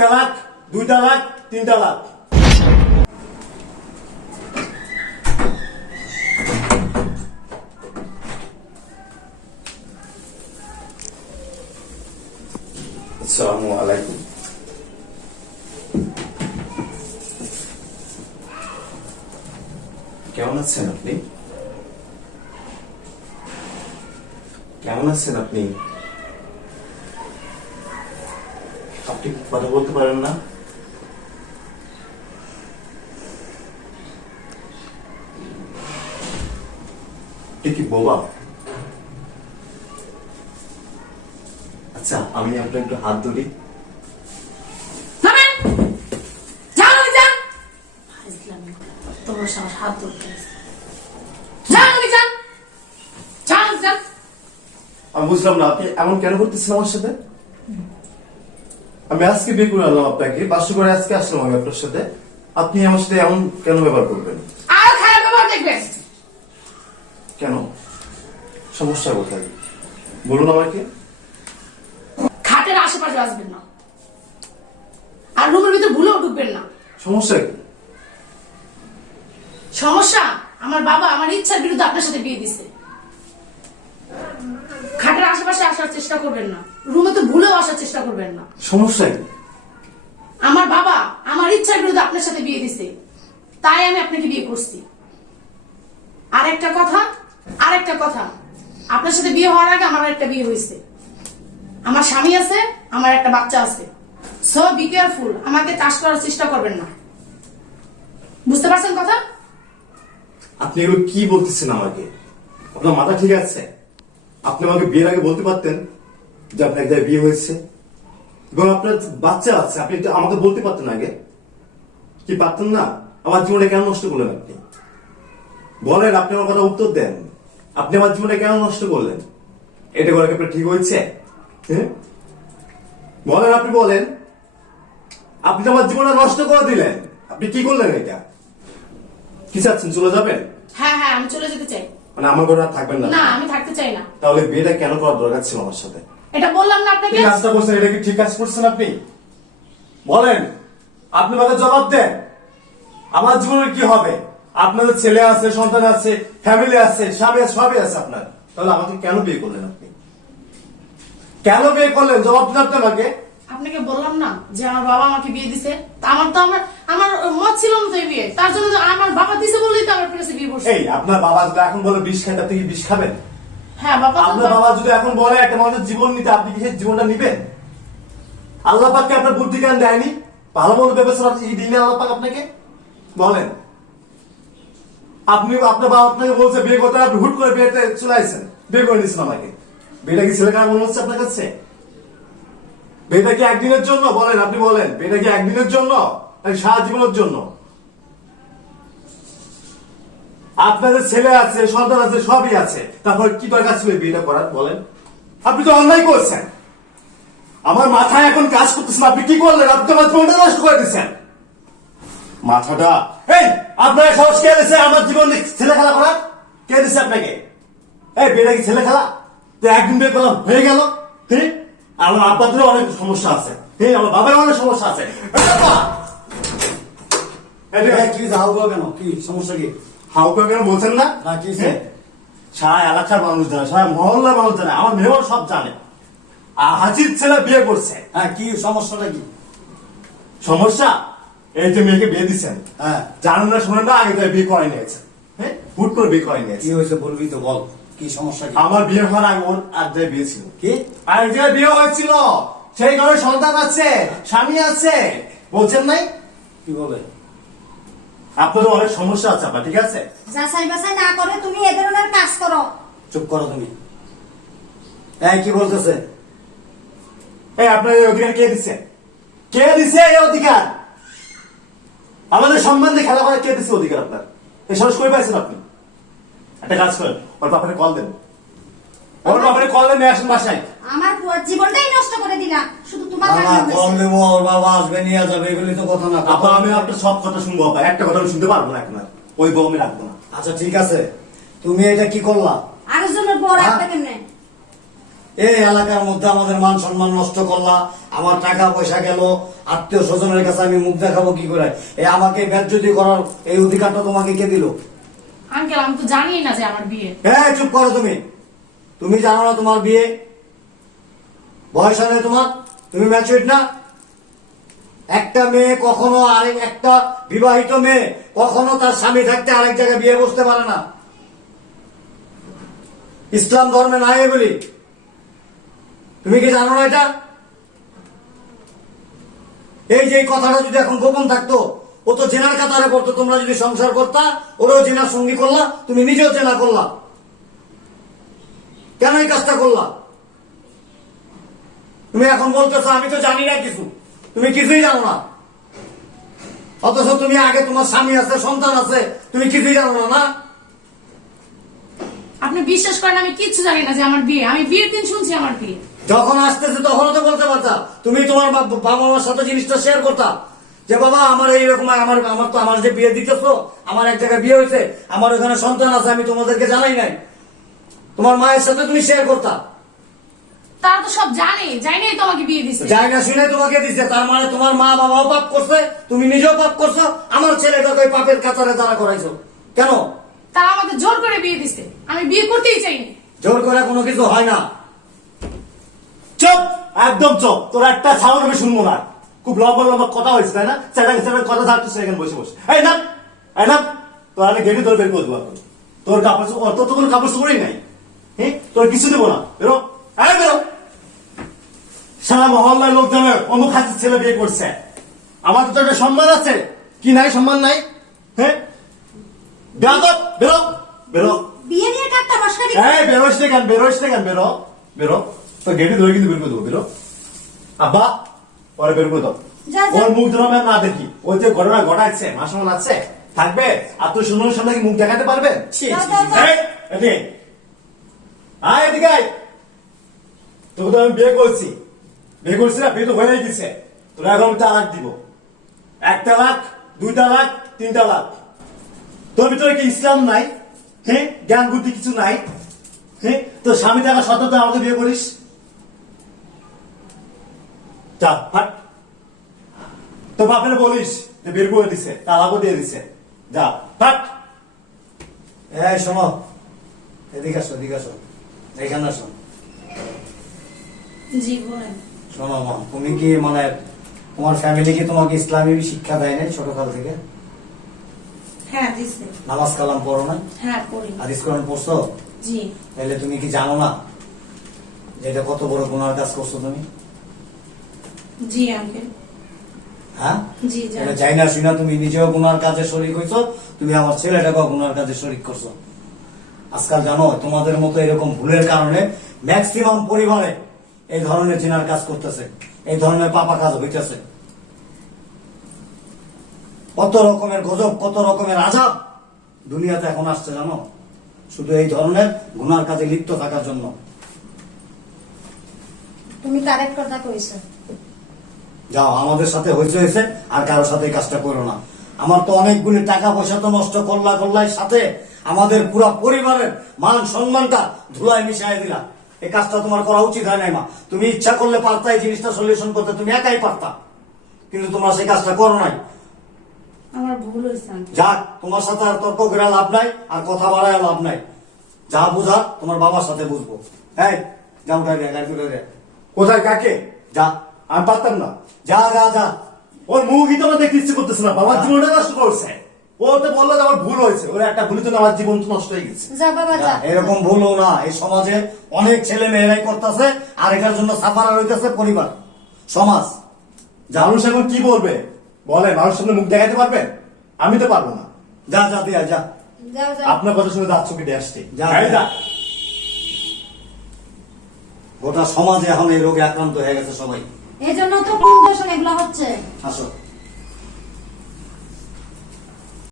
তালাক, 2 তালাক, 3 তালাক। আসসালামু আলাইকুম। কেমন আছেন আপনি? কেমন আছেন আপনি? আপনি কথা বলতে পারেন না? আপনি কি বোবা? আচ্ছা, আমি আপনার একটু হাত ধরি। আমি বুঝলাম না, আপনি এমন কেন করতেছেন আমার সাথে? আমি আজকে বিয়ে করে আনলাম আপনাকে, 500 করে আজকে আসলাম আমি আপনার সাথে, আপনি আমার সাথে এমন কেন ব্যবহার করবেন? আর খারাপ ব্যবহার দেখবেন কেন? সমস্যা কোথায় বলুন আমাকে। খাটের আশেপাশে আসবেন না, আর রুমের ভিতর ভুলেও ঢুকবেন না। সমস্যা কি? সমস্যা, আমার বাবা আমার ইচ্ছার বিরুদ্ধে আপনার সাথে বিয়ে দিছে। খাটের আশেপাশে আসার চেষ্টা করবেন না, রুমে তো ভুলেও আসার চেষ্টা করবেন না। সমস্যা কি? আমার বাবা আমার ইচ্ছার বিরুদ্ধে আপনার সাথে বিয়ে দিছে, তাই আমি আপনাকে বিয়ে করছি। আরেকটা কথা, আপনার সাথে বিয়ে হওয়ার আগে আমার একটা বিয়ে হয়েছে, আমার স্বামী আছে, আমার একটা বাচ্চা আছে। সো বি কেয়ারফুল, আমাকে চাষ করার চেষ্টা করবেন না। বুঝতে পারছেন কথা? আপনি এগুলো কি বলতেছেন আমাকে? আপনার মাথা ঠিক আছে? আপনি আমাকে বিয়ের আগে বলতে পারতেন যে আপনার এক জায়গায় বিয়ে হয়েছে এবং আপনার বাচ্চা আছে, আপনি তো আমাকে বলতে পারতেন আগে। কি পারতেন না? আমার জীবনে কেন নষ্ট করলেন আপনি? বলেন, আপনি আমার কথা উত্তর দেন। আপনি আমার জীবনে কেন নষ্ট করলেন? এটা করে আপনার ঠিক হয়েছে? হ্যাঁ বলেন, আপনি বলেন। আপনি তো আমার জীবনটা নষ্ট করে দিলেন। আপনি কি করলেন এটা? কি চাচ্ছেন, চলে যাবেন? হ্যাঁ হ্যাঁ, আমি চলে যেতে চাই। মানে আমার ঘরে আর থাকবেন না? না, আমি থাকতে চাই না। তাহলে বিয়েটা কেন করার দরকার ছিল আমার সাথে? এটা বললাম না আপনাকে। এই কাজটা করছেন, এটা কি ঠিক কাজ করছেন আপনি? বলেন, আপনি আমাকে জবাব দেন। আমার জীবনের কি হবে? আপনাদের ছেলে আছে, সন্তান আছে, ফ্যামিলি আছে, স্বামী আছে, সবই আছে আপনার। তাহলে আমাকে কেন বিয়ে করলেন আপনি? কেন বিয়ে করলেন? জবাব দিন আপনি আমাকে। আপনাকে বললাম না যে আমার বাবা আমাকে বিয়ে দিছে, তা আমার মত ছিল না তো এই বিয়ে, তার জন্য তো আমার বাবা দিছে বলেই তো আমার কাছে বিয়ে করছে। এই আপনার বাবা যদি এখন বলে বিষ খাই, আপনি কি বিষ খাবেন? হ্যাঁ বাবা, আপনার বাবা যদি এখন বলে একটা মানুষের জীবন নিতে, আপনি কি সেই জীবনটা নিবেন? আল্লাহ পাককে আপনার বুদ্ধি জ্ঞান দেয়নি? ভালো মন্দ বিবেচনা এই দিনে আল্লাহ পাক আপনাকে? বলেন, আপনি আপনার বাবা আপনাকে বলছে বিয়ে করতে, আপনি হুট করে বিয়েতে চলে আসছেন, বিয়ে করে নিয়েছেন আমাকে। বিয়েটা কি ছেলে কার মনে হচ্ছে আপনার কাছে? বিয়েটা কি একদিনের জন্য? বলেন, আপনি বলেন, বিয়েটা কি একদিনের জন্য নাকি সারা জীবনের জন্য? আপনাদের ছেলে আছে, সন্তান আছে, সবই আছে, তারপর কি দরকার ছিল বিয়েটা করার? বলেন, আপনি তো অন্যায় করছেন। আমার মাথায় এখন কাজ করতেছেন। আপনি কি করলেন? আপনি আমার জীবনটা নষ্ট করে দিচ্ছেন। মাথাটা এই আপনার সাহস কে দিচ্ছে আমার জীবন ছেলে খেলা করার? কে দিচ্ছে আপনাকে? এই বিয়েটা কি ছেলে খেলা? তো একদিন বিয়ে করলাম, হয়ে গেল। হ্যাঁ, আমার আব্বাদেরও অনেক সমস্যা আছে, হ্যাঁ, আমার বাবার অনেক সমস্যা আছে। কি হাউকা কেন? কি সমস্যা? কি হাউকা কেন বলছেন না? সারা এলাকার মানুষ জানে, সারা মহল্লার মানুষ জানে, আমার মেয়েও সব জানে হাজির ছেলে বিয়ে করছে। হ্যাঁ, কি সমস্যাটা? কি সমস্যা? এই যে মেয়েকে বিয়ে দিচ্ছেন, হ্যাঁ, জানেন না শোনেন না, আগে থেকে বিয়ে করে নিয়েছে। হ্যাঁ, হুট করে বিয়ে করে কি নিয়েছে। হয়েছে বলবি তো, বল কি সমস্যা? কি আমার বিয়ে হওয়ার আগে ওর এক জায়গায় বিয়ে ছিল। কি আর এক জায়গায় বিয়ে হয়েছিল, সেই ঘরে সন্তান আছে, স্বামী আছে, বলছেন নাই? কি বলে? আপনাদের অনেক সমস্যা আছে আপনার, ঠিক আছে? যাচাই বাছাই না করে তুমি এ ধরনের কাজ করো। চুপ করো তুমি। এই কি বলতেছে? এই আপনার এই অধিকার কে দিচ্ছে? কে দিচ্ছে এই অধিকার? আমাদের সম্মান দিয়ে খেলা করে কে দিচ্ছে অধিকার আপনার? এই সাহস করে পাইছেন আপনি? একটা কাজ করেন, ওর বাপারে কল দেন, ওর বাপারে কল দেন, নিয়ে আসেন বাসায়। আমার পুরো জীবনটাই নষ্ট করে দিলা শুধু তোমার বাবা কারণে কম হয়েছে। দেবো, ওর বাবা আসবে, নিয়ে যাবে, এগুলি তো কথা না। আপনার আমি আপনার সব কথা শুনবো, একটা কথা আমি শুনতে পারবো না এখন আর। ওই বউ আমি রাখবো না। আচ্ছা ঠিক আছে, তুমি এটা কি করলা? আরেকজনের বউ রাখবে কেমনে? এই এলাকার মধ্যে আমাদের মান সম্মান নষ্ট করলা, আমার টাকা পয়সা গেল, আত্মীয় স্বজনের কাছে আমি মুখ দেখাবো কি করে? এই আমাকে বেজ্জতি করার এই অধিকারটা তোমাকে কে দিল? আঙ্কেল আমি তো জানি না যে আমার বিয়ে। হ্যাঁ, চুপ করো তুমি। তুমি জানো না তোমার বিয়ে? বয়স নেই তোমার, তুমি ম্যাচুরিট না। একটা মেয়ে কখনো আরেক একটা বিবাহিত মেয়ে কখনো তার স্বামী থাকতে আরেক জায়গায় বিয়ে বসতে পারে না। ইসলাম ধর্মে নাই এগুলি। তুমি কি জানো না এটা? এই যে এই কথাটা যদি এখন গোপন থাকতো, ও তো জেনার কাতারে পড়তো। তোমরা যদি সংসার করতা, ওরাও জেনার সঙ্গী করলা, তুমি নিজেও জেনা করলা। কেন এই কাজটা করলা? তুমি এখন বলতেছো আমি তো জানি না কিছু। তুমি কিছুই জানো না, অথচ তুমি আগে তোমার স্বামী আছে, সন্তান আছে, তুমি কিছুই জানো না। না, আপনি বিশ্বাস করেন আমি কিচ্ছু জানি না যে আমার বিয়ে। আমি বিয়ের দিন শুনছি আমার বিয়ে। যখন আসতেছে তখনও তো বলতে পারতা। তুমি তোমার বাবা মার সাথে জিনিসটা শেয়ার করতা যে বাবা আমার এইরকম, আমার যে বিয়ে দিতেছো, আমার এক জায়গায় বিয়ে হয়েছে, আমার ওখানে সন্তান আছে, আমি তোমাদেরকে জানাই নাই। তোমার মায়ের সাথে তুমি শেয়ার করতা। তারা তো সব জানে, জানি তো আমাকে বিয়ে দিচ্ছে। যাই না শুনে তোমাকে দিচ্ছে, তার মানে তোমার মা বাবাও পাপ করছে, তুমি নিজেও পাপ করছো, আমার ছেলেটাকে ওই পাপের কাতারে দাঁড়া করাইছো। কেন? তারা আমাকে জোর করে বিয়ে দিচ্ছে, আমি বিয়ে করতেই চাইনি। জোর করে কোনো কিছু হয় না। চুপ, একদম চুপ। তোর একটা সাউন্ড আমি শুনবো না। খুব লম্বা লম্বা কথা হয়েছে তাই না? চ্যাটাং চ্যাটাং কথা থাকতেছে এখানে বসে বসে। এই না, এই না, তোর আমি গেটে তোর বের করে দেবো এখন। তোর কাপড় চোপড়, তোর তো কোনো কাপড় চোপড়ই নাই। হ্যাঁ, তোর কিছু দেবো না। বেরো, এই বেরো। সারা মহল্লার লোক জানে অমুক হাতের ছেলে বিয়ে করছে। আমার তো একটা সম্মান আছে, কি নাই? সম্মান নাই। হ্যাঁ, বেয়াদব, বেরো, বেরো। বিয়ে নিয়ে কাটটা মশকারি। এই বেরোস না কেন? বেরোস না কেন? বেরো, বেরো। তো গেটে ধরে কিন্তু বের করে দেবো। বেরো আব্বা, পরে বের করে দাও। যা, যা। ওর মুখ যেন আমরা না দেখি। ও যে ঘটনা ঘটাচ্ছে, মা সমান আছে, থাকবে আর তোর সুন্দর সামনে কি মুখ দেখাতে পারবে? ছি, যা, ছি, যা, ছি। যা। এই, এদিকে আয়, এদিকে আয়। তোকে তো আমি বিয়ে করছি, বিয়ে করছি না? বিয়ে তো হয়ে গেছে। তোরা এখন আমি তালাক দিব। 1 তালাক, 2 তালাক, 3 তালাক। তোর ভিতরে কি ইসলাম নাই? হ্যাঁ, জ্ঞান বুদ্ধি কিছু নাই? হ্যাঁ, তোর স্বামী থাকা সত্ত্বেও তুই আমাকে বিয়ে করিস? যা, হাট। তোর বাপের বলিস যে বের করে দিছে, তালাকও দিয়ে দিছে। যা, হাট। এই শোনো, এদিকে আসো, এদিকে আসো, এখানে আসো। জি বলেন। শোনো মা, তুমি কি মানে তোমার ফ্যামিলি কি তোমাকে ইসলামী শিক্ষা দেয় নাই ছোটকাল থেকে? হ্যাঁ দিচ্ছে। নামাজ কালাম পড়ো নাই? হ্যাঁ পড়ি। হাদিস কোরআন পড়ছো? জি। তাহলে তুমি কি জানো না যে এটা কত বড় গুনার কাজ করছো তুমি? জি আঙ্কেল। হ্যাঁ, জি এটা জানি। যাই না শুনা তুমি নিজেও গুনার কাজে শরিক হইছো, তুমি আমার ছেলেটাকেও গুনার কাজে শরিক করছো। আজকাল জানো তোমাদের মতো এরকম ভুলের কারণে ম্যাক্সিমাম পরিবারে এই ধরনের জিনার কাজ করতেছে, এই ধরনের পাপা কাজ হইতেছে। কত রকমের গজব, কত রকমের আযাব দুনিয়াতে এখন আসছে জানো, শুধু এই ধরনের গুনার কাজে লিপ্ত থাকার জন্য। তুমি কারেক্ট কথা কইছো। যাও, আমাদের সাথে হয়েছে আর কারোর সাথে এই কাজটা করো না। আমার তো অনেকগুলি টাকা পয়সা তো নষ্ট করলাই, সাথে আমাদের পুরো পরিবারের মান সম্মানটা ধুলায় মিশাই দিলা। এই কাজটা তোমার করা উচিত হয় নাই মা। তুমি ইচ্ছা করলে পারতা এই জিনিসটা সলিউশন করতে, তুমি একাই পারতা, কিন্তু তোমরা সেই কাজটা করো নাই। আমার ভুল হয়েছে আঙ্কেল। যাক, তোমার সাথে আর তর্ক করে লাভ নাই, আর কথা বাড়ায় লাভ নাই। যা বুঝা তোমার বাবার সাথে বুঝবো। এই যাও, গাড়ি তুলে দে। কোথায় কাকে? যা, আমি পারতাম না। যা, যা, যা। ওর মুখই তো আমার দেখতে ইচ্ছে করতেছে না। বাবার জীবনটা নষ্ট করছে। ও তো বললো যে আমার ভুল হয়েছে। ওর একটা ভুল তো আমার জীবন তো নষ্ট হয়ে গেছে। যা বাবা যা। এরকম ভুলও না, এই সমাজে অনেক ছেলে মেয়েরাই করতেছে, আর এটার জন্য সাফার হইতেছে পরিবার, সমাজ। মানুষ এখন কি বলবে বলে? মানুষের সামনে মুখ দেখাতে পারবেন? আমি তো পারবো না। যা, যা, দিয়া যা। যাও যাও। আপনার কথা শুনে দাঁত চোখে দিয়ে আসছে। যা, এই যা। গোটা সমাজে এখন এই রোগে আক্রান্ত হয়ে গেছে সবাই। এই জন্য তো কোন দোষ এগুলো হচ্ছে। আসো।